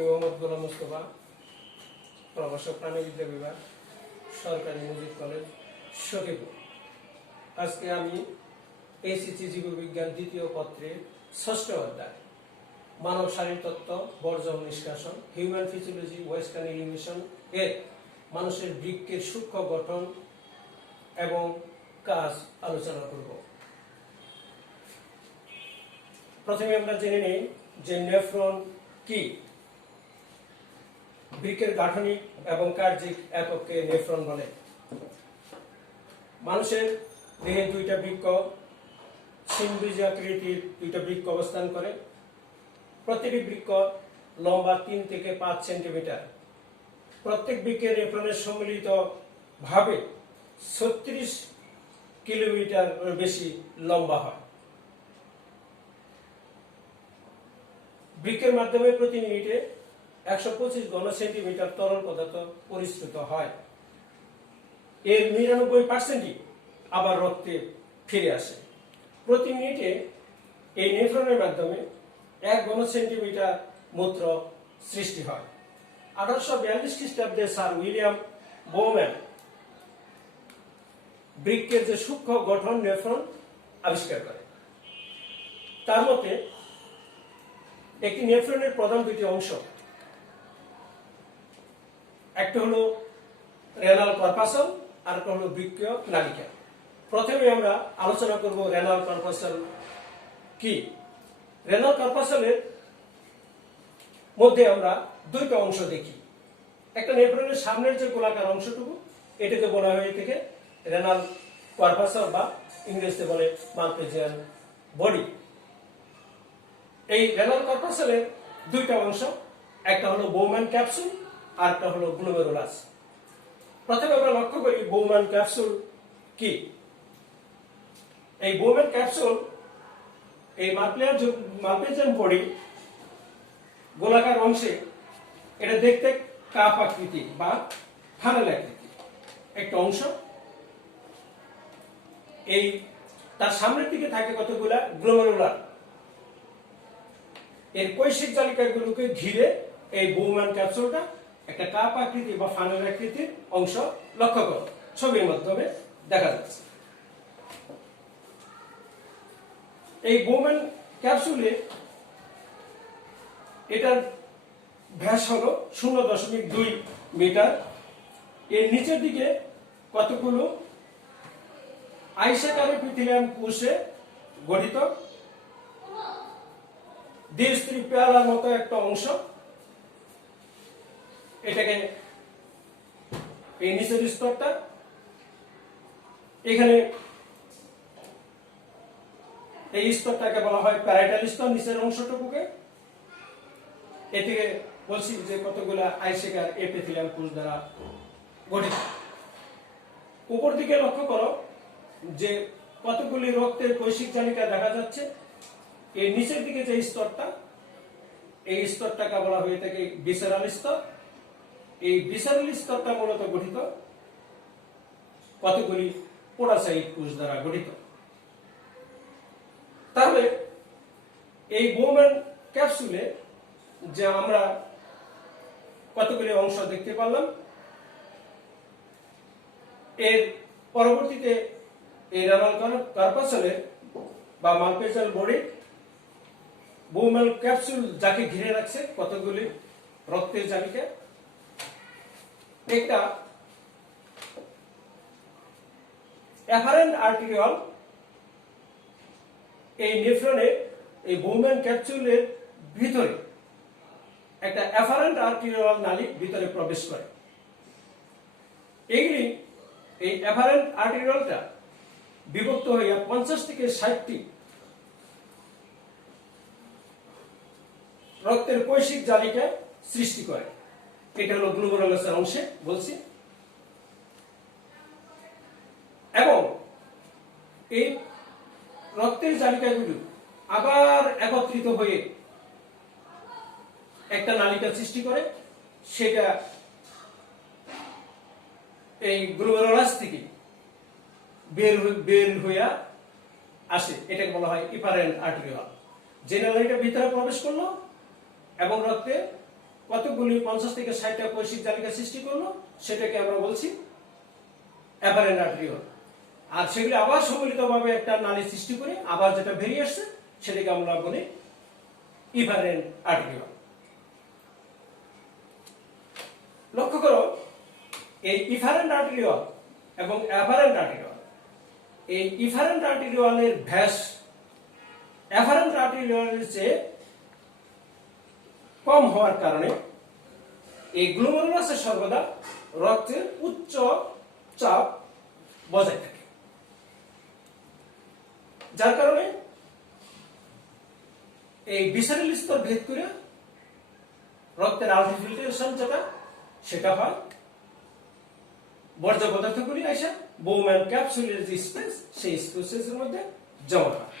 আমি মোহাম্মদ গোলাম মুস্তফা, প্রভাষক প্রাণীবিদ্যা বিভাগ, সরকারি মুজিব কলেজ, সখীপুর। আজকে আমি এসিসি জীববিজ্ঞান দ্বিতীয় পত্রের ৬ষ্ঠ অধ্যায় মানব শারীরতত্ত্ব, বর্জন নিষ্কাশন, হিউম্যান ফিজিওলজি, ওয়েস্টার্ন এলিভেশন এর মানুষের বৃক্কের সূক্ষ্ম গঠন এবং কাজ আলোচনা করব। প্রথমে আমরা জেনে নেই যে নেফ্রন কি। বৃক্কের গাঠনিক এবং কার্যিক একককে নেফ্রন বলে। মানুষের দেহে দুইটা বৃক্ক, ছিমবীজ আকৃতির দুইটা বৃক্ক অবস্থান করে। প্রতিটি বৃক্ক লম্বা ৩ থেকে ৫ সেন্টিমিটার। প্রত্যেক বৃক্কের নেফ্রনের সম্মিলিত ভাবে ৩৬ কিলোমিটার বেশি লম্বা হয়। বৃক্কের মাধ্যমে প্রতি মিনিটে ১২৫ ঘন সেন্টিমিটার তরল পদার্থ পরিস্রুত হয়। এর ৯৯%ই আবার রক্তে ফিরে আসে। প্রতি মিনিটে এই নেফ্রনের মাধ্যমে ১ ঘন সেন্টিমিটার মূত্র সৃষ্টি হয়। ১৮৪২ খ্রিস্টাব্দে স্যার উইলিয়াম বোম্যান বৃক্কের যে সূক্ষ্ম গঠন নেফ্রন আবিষ্কার করে। তার মতে একটি নেফ্রনের প্রধান দুটি অংশ, একটা হলো রেনাল কর্পাসল আর একটা হলো বৃক্কীয় নালিকা। প্রথমে আমরা আলোচনা করব রেনাল কর্পাসল কি। রেনাল কর্পাসলের মধ্যে আমরা দুইটা অংশ দেখি। একটা নেফ্রনের সামনের যে গোলাকার অংশটুকু, এটাকে বলা হয়ে থাকে রেনাল কর্পাসল বা ইংরেজিতে বলে মালপেজিয়ান বডি। এই রেনাল কর্পাসলের দুইটা অংশ, একটা হলো বোম্যান ক্যাপসুল আর একটা হলো গ্লোমেরুলাস। প্রথমে আমরা লক্ষ্য করি বোম্যান ক্যাপসুল কি। এই বোম্যান ক্যাপসুল এই মালপেজিয়ান বডি গোলাকার অংশে, এটা দেখতে কাপ আকৃতি বা ফানেল আকৃতি একটা অংশ। এই তার সামনের দিকে থাকে কতগুলা গ্লোমেরুলার। এর কৈশিক জালিকাগুলোকে ঘিরে এই বোম্যান ক্যাপসুলটা একটা কাপ আকৃতি বা ফানেল আকৃতির অংশ লক্ষ্য করো। ছবির মাধ্যমে দেখা যাচ্ছে। এই বোম্যান ক্যাপসুলে এটার ব্যাস হলো 0.2 মিটার। এর নিচের দিকে কতগুলো আইসাকার এপিথেলিয়াম কোষে গঠিত দ্বিস্তরী পেয়ালার মতো একটা অংশ। এটাকে এই নিচের স্তরটা, এখানে এই স্তরটাকে বলা হয় প্যারাইটাল স্তর, নিচের অংশটুকুকে। এ থেকে বলছি যে কতগুলা আইসাকার এপিথেলিয়াম কোষ দ্বারা গঠিত। উপর দিকে লক্ষ্য করো যে কতগুলি রক্তের কৈশিক জালিকা দেখা যাচ্ছে। এই নিচের দিকে যে স্তরটা, এই স্তরটাকে বলা হয়ে থাকে ভিসেরাল স্তর। এই ভিসেরাল স্তরটা মূলত গঠিত কতগুলি পোডাসাইট কোষ দ্বারা গঠিত। তাহলে এই বোম্যান ক্যাপসুলে যে আমরা কতগুলি অংশ দেখতে পারলাম, এর পরবর্তীতে এই রেনাল কর্পাসলের বা মালপেজিয়ান বডি বোম্যান ক্যাপসুল যাকে ঘিরে রাখছে কতগুলি রক্তের জালিকা, একটা এফারেন্ট আর্টেরিয়ল এই নেফ্রনে, এই বোম্যান ক্যাপসুলের ভিতরে একটা এফারেন্ট আর্টেরিয়ল নালী ভিতরে প্রবেশ করে। এই এফারেন্ট আর্টেরিয়লটা বিভক্ত হইয়া 50 থেকে 60টি রক্তের কৈশিক জালিকা সৃষ্টি করে। এটা হলো গ্লোমেরুলাসের অংশে বলছি। এবং এই রক্তের জালিকাগুলো আবার একত্রিত হয়ে একটা নালিকা সৃষ্টি করে। সেটা এই গ্লোমেরুলাস থেকে বের হইয়া আসে। এটাকে বলা হয় এফারেন্ট আর্টেরিয়ল। যে নালিকা ভিতরে প্রবেশ করলো এবং রক্তে কতগুলি 50 থেকে 60টা কৈশিক জালিকা সৃষ্টি করলো, সেটাকে আমরা বলছি অ্যাপারেন্ট আর্টেরিওল। আর সেগুলি আবার সম্মিলিতভাবে একটা নালী সৃষ্টি করে আবার যেটা বেরিয়ে আসছে সেটাকে আমরা বলি ইফারেন্ট আর্টেরিওল। লক্ষ্য করো, এই ইফারেন্ট আর্টেরিওল এবং অ্যাপারেন্ট আর্টেরিওল, এই ইফারেন্ট আর্টেরিওলের ব্যাস অ্যাপারেন্ট আর্টেরিওলের চেয়ে কম হওয়ার কারণে এই গ্লোমেরুলাসে সর্বদা রক্তের উচ্চ চাপ বজায় থাকে, যার কারণে এই ভিসারাল স্তর ভেদ করে রক্তের আলট্রাফিল্ট্রেশন যেটা সেটা হয়, বর্জ্য পদার্থগুলি এসে বোম্যান ক্যাপসুলের যে স্পেস সেই স্পেসের মধ্যে জমা হয়।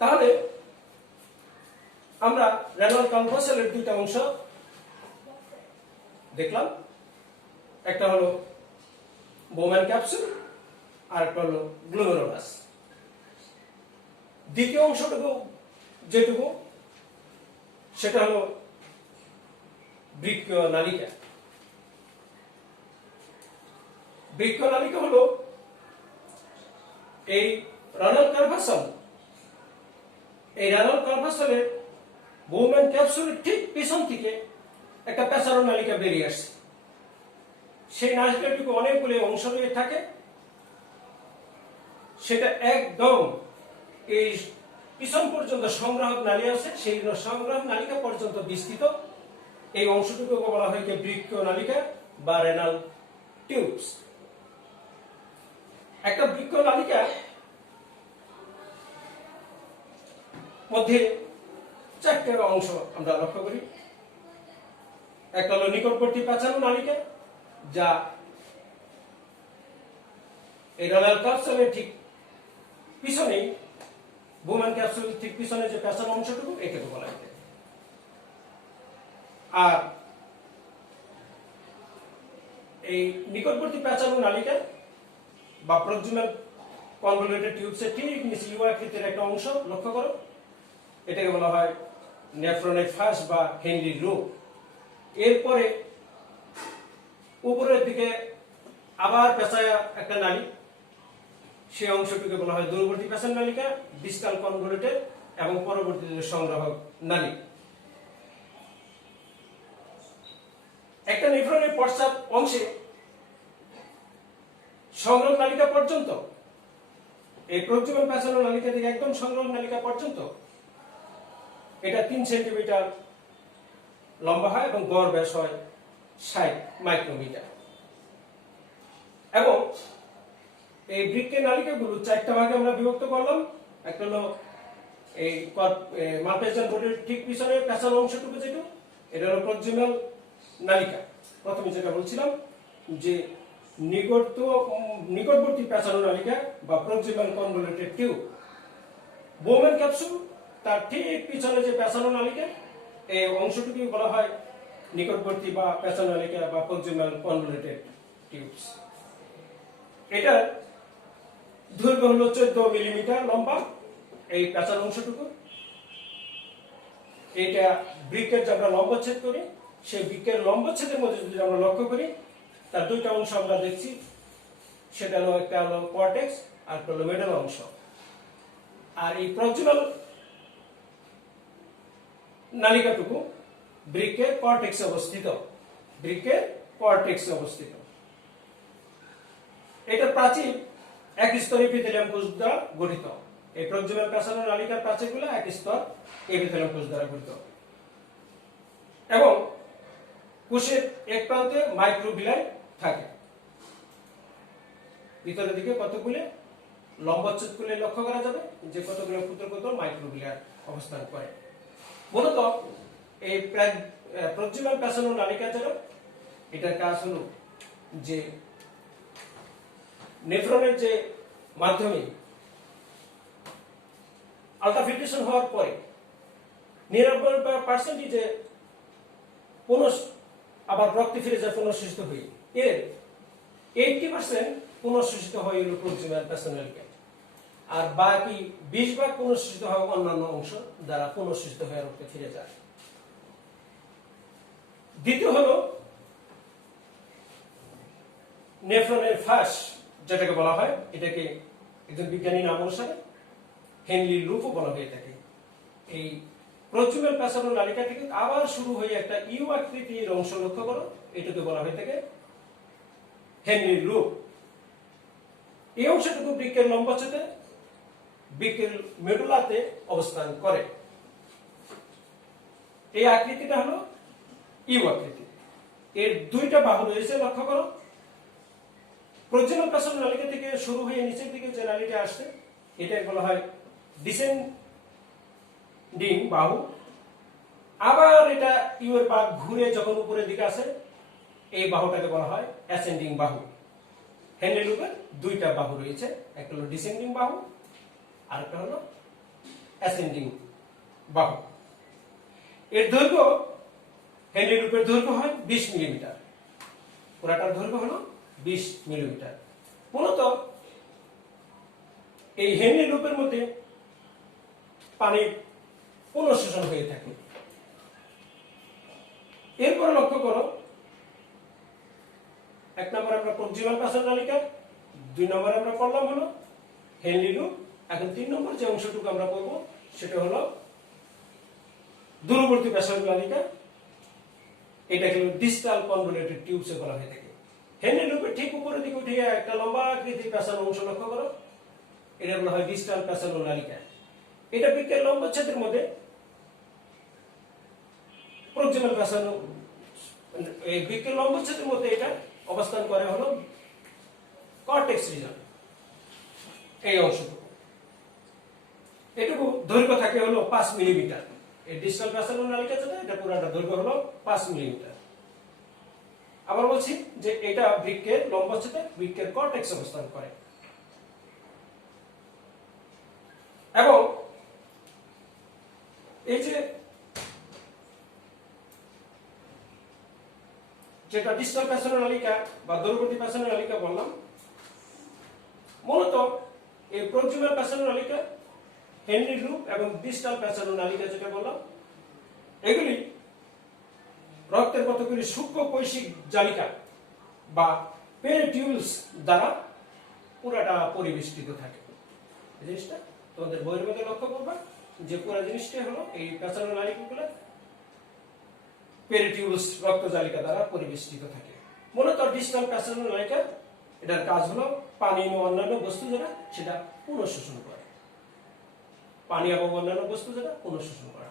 তাহলে আমরা রেনাল কর্পাসেলের দুইটা অংশ দেখলাম, একটা হলো বোম্যান ক্যাপসুল আর একটা হলো গ্লোমেরুলাস। দ্বিতীয় অংশটুকু যেটুকু সেটা হলো বৃক্কীয় নালিকা। বৃক্কীয় নালিকা হলো এই রেনাল কর্পাসল, এই রেনাল কর্পাসলের বোম্যান ক্যাপসুলের ঠিক পিছন থেকে একটা পেঁচানো নালিকা বেরিয়ে আসছে। সেই নালিকাটুকু অনেকগুলি অংশ নিয়ে থাকে, সেটা একদম এই পিছন পর্যন্ত সংগ্রাহক নালী আছে, সেই সংগ্রাহক নালিকা পর্যন্ত বিস্তৃত। এই অংশটুকু বলা হয় বৃক্কীয় নালিকা বা রেনাল টিউবস। একটা বৃক্কীয় নালিকা মধ্যে চারটে অংশ আমরা লক্ষ্য করি। একটা হলো নিকটবর্তী পেঁচানো নালিকা, যা এই রেনাল ক্যাপসুলের ঠিক পিছনেই, বোম্যান ক্যাপসুলের ঠিক পিছনে যে পেঁচানো অংশটুকু এটাকে বলা হয়। আর এই নিকটবর্তী পেঁচানো নালিকা বা প্রক্সিমাল কনভলিউটেড টিউবসের ঠিক নিচে ইউ আকৃতির একটা অংশ লক্ষ্য করো, এটাকে বলা হয় নেফ্রনের ফাঁস বা হেনরির রূপ। এরপরে উপরের দিকে আবার পেঁচায়া একটা নালী, সেই অংশটিকে বলা হয় দূরবর্তী পেঁচানো নালিকা, ডিস্টাল কনভলিউটেড এবং পরবর্তীতে সংগ্রাহক নালী। একটা নেফ্রনের পশ্চাৎ অংশে সংগ্রাহক নালিকা পর্যন্ত, এই প্রক্সিমাল পেঁচানো নালিকা থেকে একদম সংগ্রাহক নালিকা পর্যন্ত এটা 3 সেন্টিমিটার লম্বা হয় এবং গড় ব্যাস হয় 60 মাইক্রোমিটার। এবং এই বৃক্কের নালিকাগুলো চারটা ভাগে আমরা বিভক্ত করলাম। একটা হলো এই মালপেশিয়ান বডির ঠিক পিছনে পেঁচানো অংশটুকু যেটা, এটা হলো প্রক্সিমাল নালিকা। প্রথমে যেটা বলছিলাম যে নিকটবর্তী পেঁচানো নালিকা বা প্রক্সিমাল কনভলিউটেড টিউব। বোম্যান ক্যাপসুল তার ঠিক পিছনে যে পেঁচানো নালিকা, এই অংশটুকু বলা হয় নিকটবর্তী বা পেঁচানো নালিকা বা প্রক্সিমাল কনভলিউটেড টিউবস। এটা দৈর্ঘ্য হলো 14 মিলিমিটার লম্বা, এই পেঁচানো অংশটুকু। এটা বৃক্কের যে আমরা লম্বচ্ছেদ করি, সেই বৃক্কের লম্বচ্ছেদের মধ্যে যদি আমরা লক্ষ্য করি, তার দুইটা অংশ আমরা দেখছি, সেটা হলো একটা হলো কর্টেক্স আর একটা হলো মিডল অংশ। আর এই প্রক্সিমাল নালিকাটুকু বৃক্কের কর্টেক্সে অবস্থিত, বৃক্কের কর্টেক্সে অবস্থিত। এটা প্রাচীর এক স্তর এপিথেলিয়াম কোষ দ্বারা গঠিত। এই প্রক্সিমাল পেঁচানো নালিকার প্রাচীরগুলো এক স্তর এপিথেলিয়াম কোষ দ্বারা গঠিত এবং কোষের এক প্রান্তে মাইক্রোভিলাই থাকে। ভিতরের দিকে কতগুলো লম্বচ্ছেদ করলে লক্ষ্য করা যাবে যে কতগুলো ক্ষুদ্র ক্ষুদ্র মাইক্রোভিলাই অবস্থান করে। মূলত এই প্রক্সিমাল পেঁচানো নালিকা যেটা, এটার কাজ হলো যে নেফ্রনের যে মাধ্যমে আলট্রাফিল্ট্রেশন হওয়ার পরে 99% যে আবার রক্তে ফিরে যায় পুনঃশোষিত হয়ে, এর 80% পুনঃশোষিত হয় হলো প্রক্সিমাল পেঁচানো নালিকা, আর বাকি 20 ভাগ পুনঃশোষিত হয় অন্যান্য অংশ দ্বারা পুনঃশোষিত হয়ে রক্তে ফিরে যায়। দ্বিতীয় হলো নেফ্রনের ফাঁস, যেটাকে বলা হয়, এটাকে একজন বিজ্ঞানী নাম অনুসারে হেনরি লুপও বলা হয়ে থাকে। এই প্রচুমেল পেঁচানো নালিকা থেকে আবার শুরু হয়ে একটা ইউ আকৃতির অংশ লক্ষ্য করো, এটাকে বলা হয়ে থাকে হেনরি লুপ। এই অংশটুকু বৃক্কের লম্বচ্ছেদে বৃক্কের মেডুলাতে অবস্থান করে। এই আকৃতিটা হলো ইউ আকৃতি। এর দুইটা বাহু রয়েছে লক্ষ্য করো। প্রজনন পেঁচানো নালিকা থেকে শুরু হয়ে নিচের দিকে যে নালীটা আসছে এটা বলা হয় ডিসেন্ডিং বাহু। আবার এটা ইউ এর পাক ঘুরে যখন উপরের দিকে আসে এই বাহুটাকে বলা হয় অ্যাসেন্ডিং বাহু। হেনরি লুপের দুইটা বাহু রয়েছে, একটা হলো ডিসেন্ডিং বাহু আর একটা হলো অ্যাসেন্ডিং বাহু। এর দৈর্ঘ্য, হেনরি লুপের দৈর্ঘ্য হয় 20 মিলিমিটার, পুরাটার দৈর্ঘ্য হলো 20 মিলিমিটার। মূলত এই হেনরি লুপের মধ্যে পানির পুনঃশোষণ হয়ে থাকে। এরপরে লক্ষ্য করো, 1 নম্বরে আমরা প্রক্সিমাল পেঁচানো নালিকা, 2 নম্বরে আমরা পড়লাম হলো হেনরি লুপ। এখন 3 নম্বর যে অংশটুকু আমরা পড়বো সেটা হলো দূরবর্তী পেঁচানো নালিকা। এটাকে ডিস্টাল কনভলিউটেড টিউবস বলা হয়ে থাকে। হেনরি লুপের ঠিক উপরের দিকে উঠে একটা লম্বা আকৃতির পেঁচানো অংশ লক্ষ্য করো, এটা বলা হয় ডিস্টাল পেঁচানো নালিকা। এটা বৃক্কের লম্বচ্ছেদের মধ্যে প্রক্সিমাল পেঁচানো, এই বৃক্কের লম্বচ্ছেদের মধ্যে এটা অবস্থান করে হলো কর্টেক্স রিজন, এই অংশটুকু। এটুকু দৈর্ঘ্য থাকে হলো 5 মিলিমিটার। এই ডিস্টাল পেঁচানো নালিকা যেটা, এটা পুরোটা দৈর্ঘ্য হলো 5 মিলিমিটার। আবার বলছি যে এটা বৃক্কের লম্বচ্ছেদে বৃক্কের কর্টেক্স অবস্থান করে। এবং এই যে যেটা ডিস্টাল পেঁচানো নালিকা বা দূরবর্তী পেঁচানো নালিকা বললাম, মূলত এই প্রক্সিমাল পেঁচানো নালিকা, হেনরি লুপ এবং ডিস্টাল পেঁচানো নালিকা যেটা বললাম, এগুলি রক্তের কতগুলি সূক্ষ্ম কৈশিক জালিকা বা পেরিটিউলস দ্বারা পুরাটা পরিবেষ্টিত থাকে। এই জিনিসটা তোমাদের বইয়ের মধ্যে লক্ষ্য করবা যে পুরো জিনিসটা হলো এই পেঁচানো নালিকাগুলো পেরিটিউলস রক্ত জালিকা দ্বারা পরিবেষ্টিত থাকে। মূলত ডিস্টাল পেঁচানো নালিকা, এটার কাজ হলো পানি এবং অন্যান্য বস্তু যেটা সেটা পুনঃশোষণ করে, পানি এবং অন্যান্য বস্তু যেটা পুনঃশোষণ করা।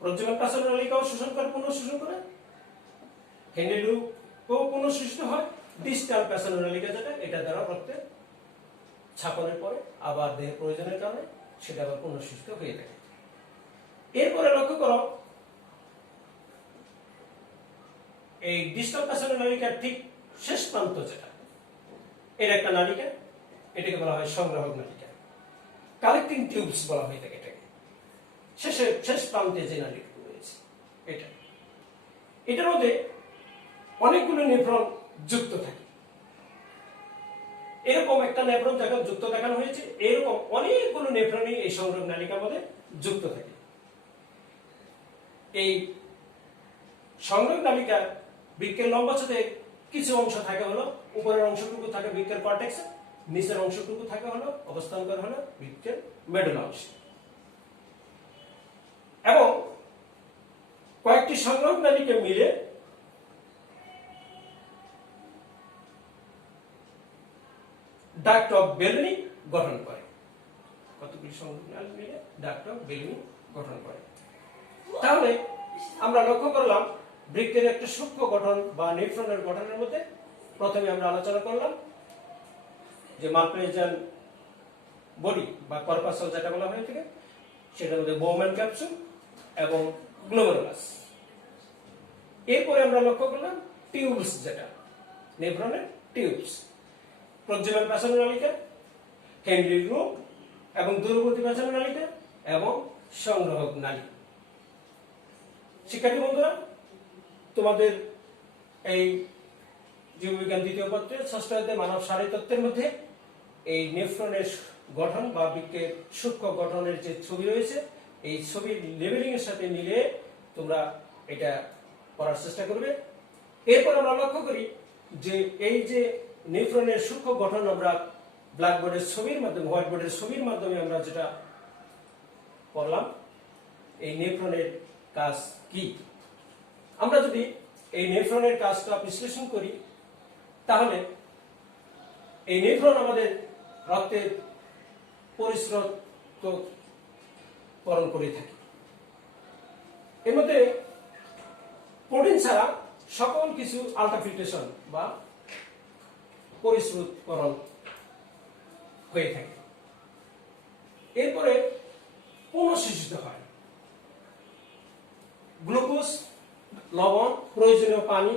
প্রক্সিমাল পেঁচানো নালিকাও শোষণ করে, পুনঃশোষণ করে। হেনরি লুপও পুনঃশোষিত হয়। ডিস্টাল পেঁচানো নালিকা যেটা, এটা দ্বারা রক্তে ছাপনের পরে আবার দেহের প্রয়োজনের কারণে সেটা আবার পুনঃশোষিত হয়ে থাকে। এরপরে লক্ষ্য করো, এই ডিস্টাল পেঁচানো নালিকার ঠিক শেষ প্রান্ত যেটা, এর একটা নালিকা, এটাকে বলা হয় সংগ্রাহক নালিকা, কালেক্টিং টিউবস বলা হয়ে থাকে এটাকে। শেষ প্রান্তে যে নালিকাগুলো রয়েছে এটা, এটার মধ্যে অনেকগুলো নেফ্রন যুক্ত থাকে। এরকম একটা নেফ্রন যখন যুক্ত দেখানো হয়েছে, এরকম অনেকগুলো নেফ্রনই এই সংগ্রাহক নালিকার মধ্যে যুক্ত থাকে। এই সংগ্রাহক নালিকার বৃক্কের লম্বচ্ছেদে কিছু অংশ থাকে হলো, উপরের অংশটুকু থাকে বৃক্কের কর্টেক্সে, নিচের অংশটুকু থাকে হলো অবস্থান করে হলো বৃক্কের মেডুলা অংশে। এবং কয়েকটি সংগ্রাহক নালিকা মিলে ডাক্ট অফ বেলুনি গঠন করে। কতগুলি সংগ্রাহক নালিকা মিলে ডাক্ট অফ বেলুনি গঠন করে। তাহলে আমরা লক্ষ্য করলাম বৃক্কের একটা সূক্ষ্ম গঠন বা নেফ্রনের গঠনের মধ্যে প্রথমে আমরা আলোচনা করলাম যে মালপেজিয়ান বডি বা কর্পাসল যেটা বলা হয়ে থাকে, সেটার মধ্যে বোম্যান ক্যাপসুল এবং গ্লোমেরুলাস। এরপরে আমরা লক্ষ্য করলাম টিউবস, যেটা নেফ্রনের টিউবস, প্রক্সিমাল পেঁচানো নালিকা, হেনরি লুপ এবং দূরবর্তী পেঁচানো নালিকা এবং সংগ্রাহক নালী। শিক্ষার্থী বন্ধুরা, তোমাদের এই জীববিজ্ঞান দ্বিতীয় পত্রে 6ষ্ঠ অধ্যায় মানব শারীরতত্ত্বের মধ্যে এই নেফ্রনের গঠন বা বৃক্কের সূক্ষ্ম গঠনের যে ছবি রয়েছে, এই ছবির লেবেলিং এর সাথে মিলে তোমরা এটা করার চেষ্টা করবে। এরপর আমরা লক্ষ্য করি যে এই যে নিউরনের সূক্ষ্ম গঠন আমরা ব্ল্যাকবোর্ডের ছবির মাধ্যমে, হোয়াইট বোর্ডের ছবির মাধ্যমে আমরা যেটা করলাম, এই নিউরনের কাজ কি। আমরা যদি এই নিউরনের কাজটা বিশ্লেষণ করি তাহলে এই নিউরন আমাদের রক্তের পরিস্রুতকরণ করে থাকে। এর মধ্যে প্রোটিন ছাড়া সকল কিছু আলট্রাফিল্ট্রেশন বা পরিস্রুতকরণ হয়ে থাকে। এরপরে পুনঃশোষিত হয় গ্লুকোজ, লবণ, প্রয়োজনীয় পানি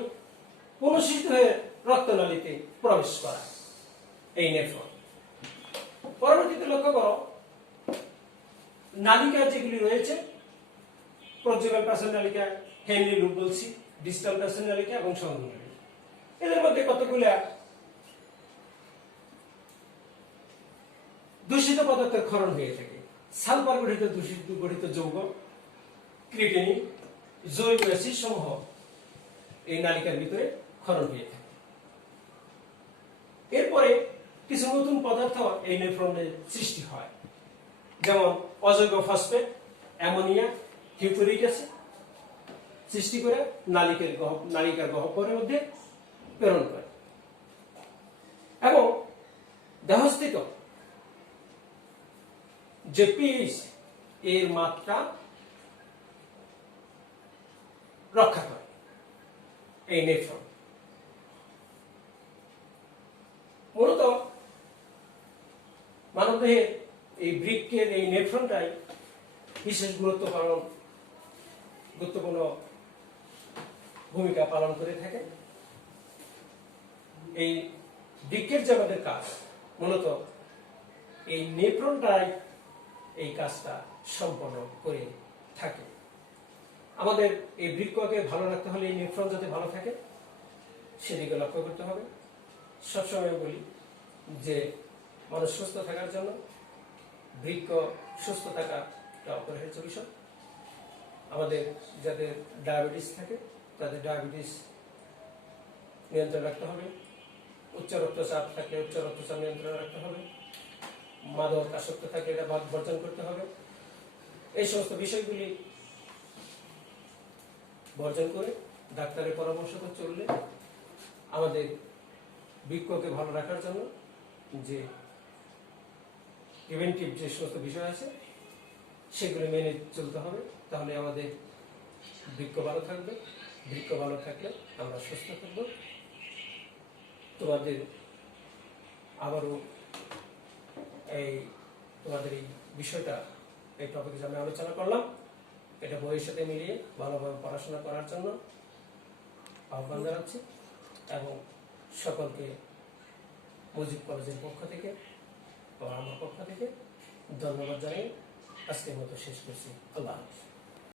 পুনঃশোষিত হয়ে রক্তনালীতে প্রবেশ করা এই নেফ্রন। পরবর্তীতে লক্ষ্য করো নালিকা যেগুলি রয়েছে, প্রক্সিমাল প্যাসেজ নালিকা, হেনরি লুপ বলছি, ডিস্টাল প্যাসেজ নালিকা এবং সংযোগ নালিকা। এদের মধ্যে কতগুলা দূষিত পদার্থের ক্ষরণ হয়ে থাকে। সালফার গঠিত যৌগ, ক্রিয়েটিনিন, জৈব অ্যাসিড সমূহ এই নালিকার ভিতরে ক্ষরণ হয়ে থাকে। এরপরে কিছু নতুন পদার্থ এই নেফ্রনের সৃষ্টি হয়, যেমন অজৈব ফসফেট, অ্যামোনিয়া, হিউপুরিক অ্যাসিড সৃষ্টি করে নালিকার গহ্বরের মধ্যে প্রেরণ করে এবং দেহস্থিত যে পিএইচ এর মাত্রা রক্ষা করে এই নেফ্রন। মূলত মানবদেহের এই বৃক্কের এই নেফ্রনটাই বিশেষ গুরুত্বপূর্ণ ভূমিকা পালন করে থাকে। এই বৃক্কের যে আমাদের কাজ, মূলত এই নেফ্রনটাই এই কাজটা সম্পন্ন করে থাকে। আমাদের এই বৃক্ককে ভালো রাখতে হলে এই নেফ্রন যাতে ভালো থাকে সেদিকে লক্ষ্য করতে হবে। সবসময় বলি যে মানুষ সুস্থ থাকার জন্য বৃক্ক সুস্থ থাকাটা অপরিহার্য বিষয়। আমাদের যাদের ডায়াবেটিস থাকে তাদের ডায়াবেটিস নিয়ন্ত্রণ রাখতে হবে, উচ্চ রক্তচাপ থাকলে উচ্চ রক্তচাপ নিয়ন্ত্রণ রাখতে হবে, মাদক আসক্ত থাকলে এটা বর্জন করতে হবে। এই সমস্ত বিষয়গুলি বর্জন করে ডাক্তারের পরামর্শ চললে আমাদের বৃক্ককে ভালো রাখার জন্য যে প্রিভেন্টিভ যে সমস্ত বিষয় আছে সেগুলো মেনে চলতে হবে। তাহলে আমাদের বৃক্ক ভালো থাকবে, বৃক্ক ভালো থাকলে আমরা সুস্থ থাকবো। তোমাদের আবারও তোমাদের এই বিষয়টা, এই টপিকে আমি আলোচনা করলাম, এটা বইয়ের সাথে মিলিয়ে ভালোভাবে পড়াশোনা করার জন্য আহ্বান জানাচ্ছি এবং সকলকে মুজিব কলেজের পক্ষ থেকে ও আমার পক্ষ থেকে ধন্যবাদ জানিয়ে আজকের মতো শেষ করছি। আল্লাহ হাফেজ।